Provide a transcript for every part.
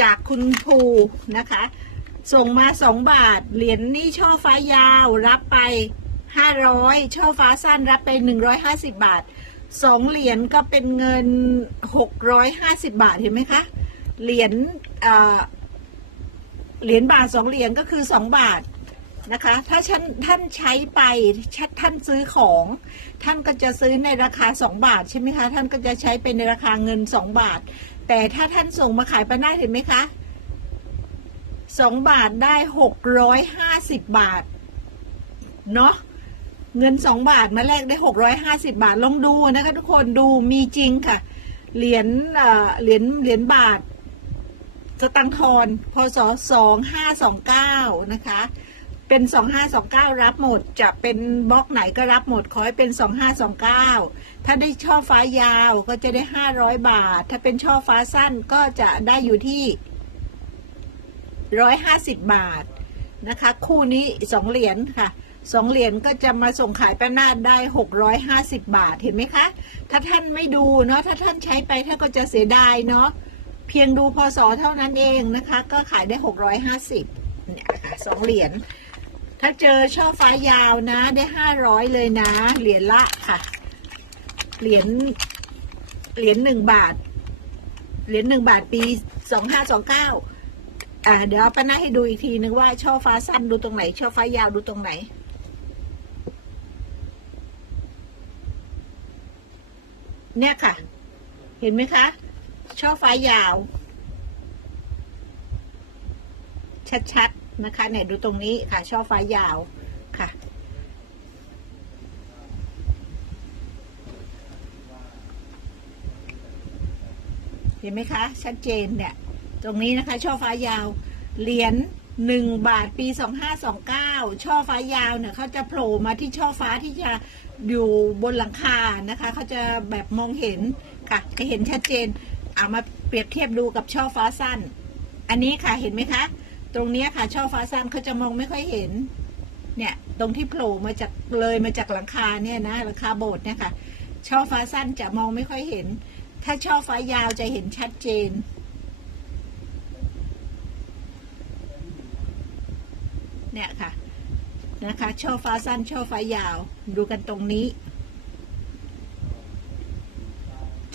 จากคุณภูนะคะ ส่งมาสองบาท เหรียญนี่ช่อฟ้ายาวรับไปห้าร้อยช่อฟ้าสั้นรับไปหนึ่งร้อยห้าสิบบาทสองเหรียญก็เป็นเงินหกร้อยห้าสิบบาทเห็นไหมคะ เหรียญเหรียญบาทสองเหรียญก็คือสองบาทนะคะ ถ้าท่านท่านใช้ไปท่านซื้อของ ท่านก็จะซื้อในราคาสองบาทใช่ไหมคะ ท่านก็จะใช้ไปในราคาเงินสองบาท แต่ถ้าท่านส่งมาขายไปได้เห็นไหมคะสองบาทได้หกร้อยห้าสิบบาท เนาะเงินสองบาทมาแลกได้หกร้อยห้าสิบาทลองดูนะคะทุกคนดูมีจริงค่ะ เหรียญเอ่อเหรียญเหรียญบาทสตังค์ทอนพศสองห้าสองเก้านะคะ เป็นสองห้าสองเก้ารับหมด จะเป็นบล็อกไหนก็รับหมด ขอให้เป็นสองห้าสองเก้าถ้าได้ช่อฟ้ายาวก็จะได้ห้าร้อยบาท ถ้าเป็นช่อฟ้าสั้นก็จะได้อยู่ที่ร้อยห้าสิบบาทนะคะ คู่นี้สองเหรียญค่ะสองเหรียญก็จะมาส่งขายประนาดได้หกร้อยห้าสิบบาทเห็นไหมคะ ถ้าท่านไม่ดูเนาะถ้าท่านใช้ไปท่านก็จะเสียดายเนาะเพียงดูพศเท่านั้นเองนะคะ ก็ขายได้หกร้อยห้าสิบเนี่ยค่ะสองเหรียญ ถ้าเจอช่อฟ้ายาวนะ ได้ห้าร้อยเลยนะ เหรียญละค่ะ เหรียญ เหรียญหนึ่งบาท เหรียญหนึ่งบาทปีสองห้าสองเก้าอ่าเดี๋ยวเอาปานะให้ดูอีกทีนึงว่าช่อฟ้าสั้นดูตรงไหน ช่อฟ้ายาวดูตรงไหน เนี่ยค่ะ เห็นไหมคะ ช่อฟ้ายาว ชัดๆ นะคะเนี่ยดูตรงนี้ค่ะ ช่อฟ้ายาวค่ะ เห็นไหมคะ ชัดเจนเนี่ย ตรงนี้นะคะ ช่อฟ้ายาว เหรียญหนึ่งบาทปีสองห้าสองเก้าช่อฟ้ายาวเนี่ยเขาจะโผล่มาที่ช่อฟ้าที่จะอยู่บนหลังคานะคะเขาจะแบบมองเห็นค่ะจะเห็นชัดเจน เอามาเปรียบเทียบดูกับช่อฟ้าสั้น อันนี้ค่ะเห็นไหมคะ ตรงเนี้ยค่ะ ช่อฟ้าสั้นเขาจะมองไม่ค่อยเห็น เนี่ย ตรงที่โผล่มาจากเลยมาจากหลังคาเนี่ยนะหลังคาโบสถ์เนี่ยค่ะ ช่อฟ้าสั้นจะมองไม่ค่อยเห็น ถ้าช่อฟ้ายาวจะเห็นชัดเจนเนี่ยค่ะนะคะ ช่อฟ้าสั้น ช่อฟ้ายาว ดูกันตรงนี้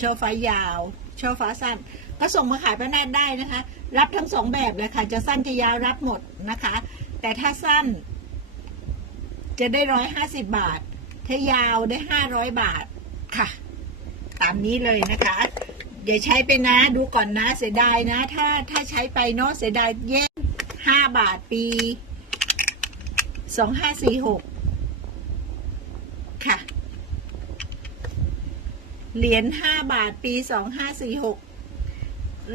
ช่อฟ้ายาว ช่อฟ้าสั้น ก็ส่งมาขายประนาดได้นะคะ รับทั้งสองแบบเลยค่ะ จะสั้นจะยาวรับหมดนะคะ แต่ถ้าสั้น จะได้ร้อยห้าสิบบาท ถ้ายาวได้ห้าร้อยบาทค่ะ ตามนี้เลยนะคะ อย่าใช้ไปนะดูก่อนนะเสียดายนะ ถ้าถ้าใช้ไปเนาะเสียดายเย็นห้าบาทปีสองห้าสี่หกค่ะ เหรียญห้าบาทปีสองห้าสี่หก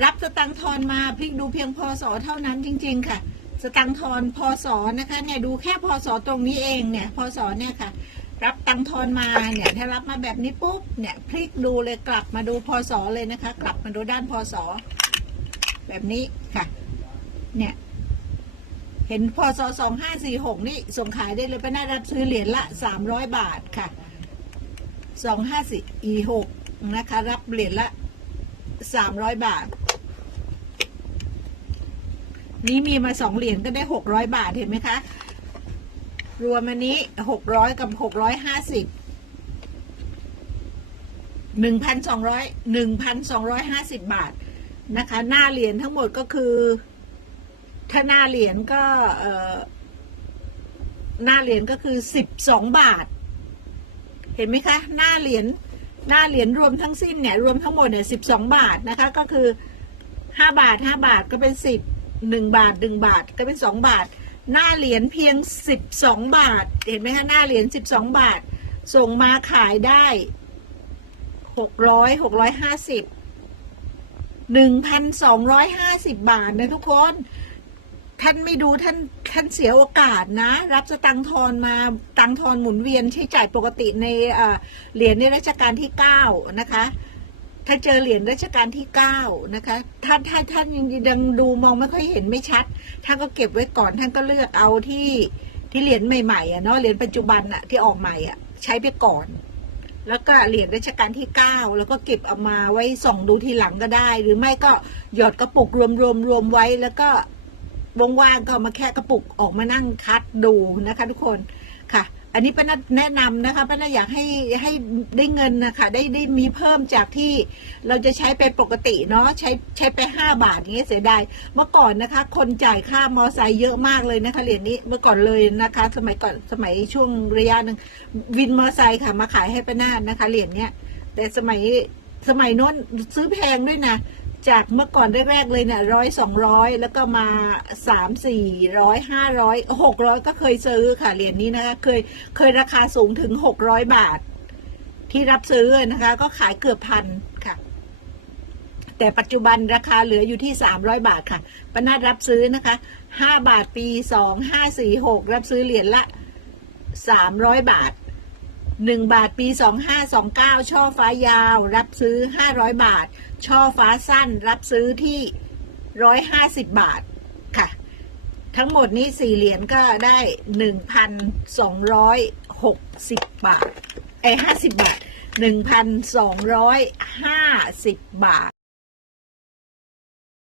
รับสตังทอนมาพลิกดูเพียงพศเท่านั้นจริง ๆ ค่ะ สตังทอนพศนะคะเนี่ยดูแค่พศตรงนี้เองเนี่ยพศเนี่ยค่ะ รับตังทอนมาเนี่ยถ้ารับมาแบบนี้ปุ๊บเนี่ยพลิกดูเลยกลับมาดูพศเลยนะคะ กลับมาดูด้านพศแบบนี้ค่ะ เนี่ยเห็นพศสองห้าสี่หกนี่ส่งขายได้เลยไปน่ารับซื้อเหรียญละสามร้อยบาทค่ะสองห้าสี่อีหกนะคะ รับเหรียญละสามร้อยบาท นี่มีมาสองเหรียญก็ได้หกร้อยบาทเห็นไหมคะ รวมอันนี้หกร้อยกับหกร้อยห้าสิบหนึ่งพันสองร้อยหนึ่งพันสองร้อยห้าสิบบาทนะคะ หน้าเหรียญทั้งหมดก็คือ ถ้าหน้าเหรียญก็เอ่อหน้าเหรียญก็คือสิบสองบาท เห็นไหมคะ หน้าเหรียญหน้าเหรียญรวมทั้งสิ้นเนี่ยรวมทั้งหมดเนี่ยสิบสองบาทนะคะ ก็คือห้าบาทห้าบาทก็เป็นสิบ หนึ่งบาทหนึ่งบาทก็เป็นสองบาท หน้าเหรียญเพียงสิบสองบาท เห็นไหมคะหน้าเหรียญสิบสองบาท ส่งมาขายได้หกร้อยหกร้อยห้าสิบหนึ่งพันสองร้อยห้าสิบบาทนะทุกคน ท่านไม่ดูท่านท่านเสียโอกาสนะ รับสตังทอนมาตังทอนหมุนเวียนใช้จ่ายปกติในเอ่อเหรียญในรัชกาลที่เก้านะคะ ถ้าเจอเหรียญรัชกาลที่เก้านะคะ ถ้าถ้าท่านยังยังดูมองไม่ค่อยเห็นไม่ชัด ท่านก็เก็บไว้ก่อนท่านก็เลือกเอาที่ที่เหรียญใหม่ๆอะเนาะเหรียญปัจจุบันอะที่ออกใหม่อะใช้ไปก่อน แล้วก็เหรียญรัชกาลที่เก้าแล้วก็เก็บเอามาไว้ส่องดูทีหลังก็ได้ หรือไม่ก็หยอดกระปุกรวมรวมรวมไว้แล้วก็ว่างๆก็มาแค่กระปุกออกมานั่งคัดดูนะคะทุกคนค่ะ อันนี้ป้านัทแนะนำนะคะป้านัทอยากให้ให้ได้เงินนะคะได้ได้มีเพิ่มจากที่เราจะใช้ไปปกติเนาะใช้ใช้ไปห้าบาทอย่างเงี้ยเสียดายเมื่อก่อนนะคะ คนจ่ายค่ามอไซค์เยอะมากเลยนะคะเหรียญนี้เมื่อก่อนเลยนะคะ สมัยก่อนสมัยช่วงระยะหนึ่งวินมอไซค์ค่ะมาขายให้ป้านาทนะคะเหรียญเนี้ยแต่สมัยสมัยโน้นซื้อแพงด้วยนะ จากเมื่อก่อนแรกๆเลยเนี่ยร้อยสองร้อยแล้วก็มาสามสี่ร้อยห้าร้อยหกร้อยก็เคยซื้อค่ะเหรียญนี้นะคะเคยเคยราคาสูงถึงหกร้อยบาท ที่รับซื้อนะคะ ก็ขายเกือบพันค่ะ แต่ปัจจุบันราคาเหลืออยู่ที่สามร้อยบาทค่ะปนาดรับซื้อนะคะห้าบาทปีสองห้าสี่หกรับซื้อเหรียญละสามร้อยบาท หนึ่งบาทปีสองห้าสองเก้าช่อฟ้ายาว รับซื้อห้าร้อยบาท ช่อฟ้าสั้น รับซื้อที่ร้อยห้าสิบบาทค่ะ ทั้งหมดนี้สี่เหรียญก็ได้หนึ่งพันสองร้อยหกสิบบาทไอ้ห้าสิบบาทหนึ่งพันสองร้อยห้าสิบบาท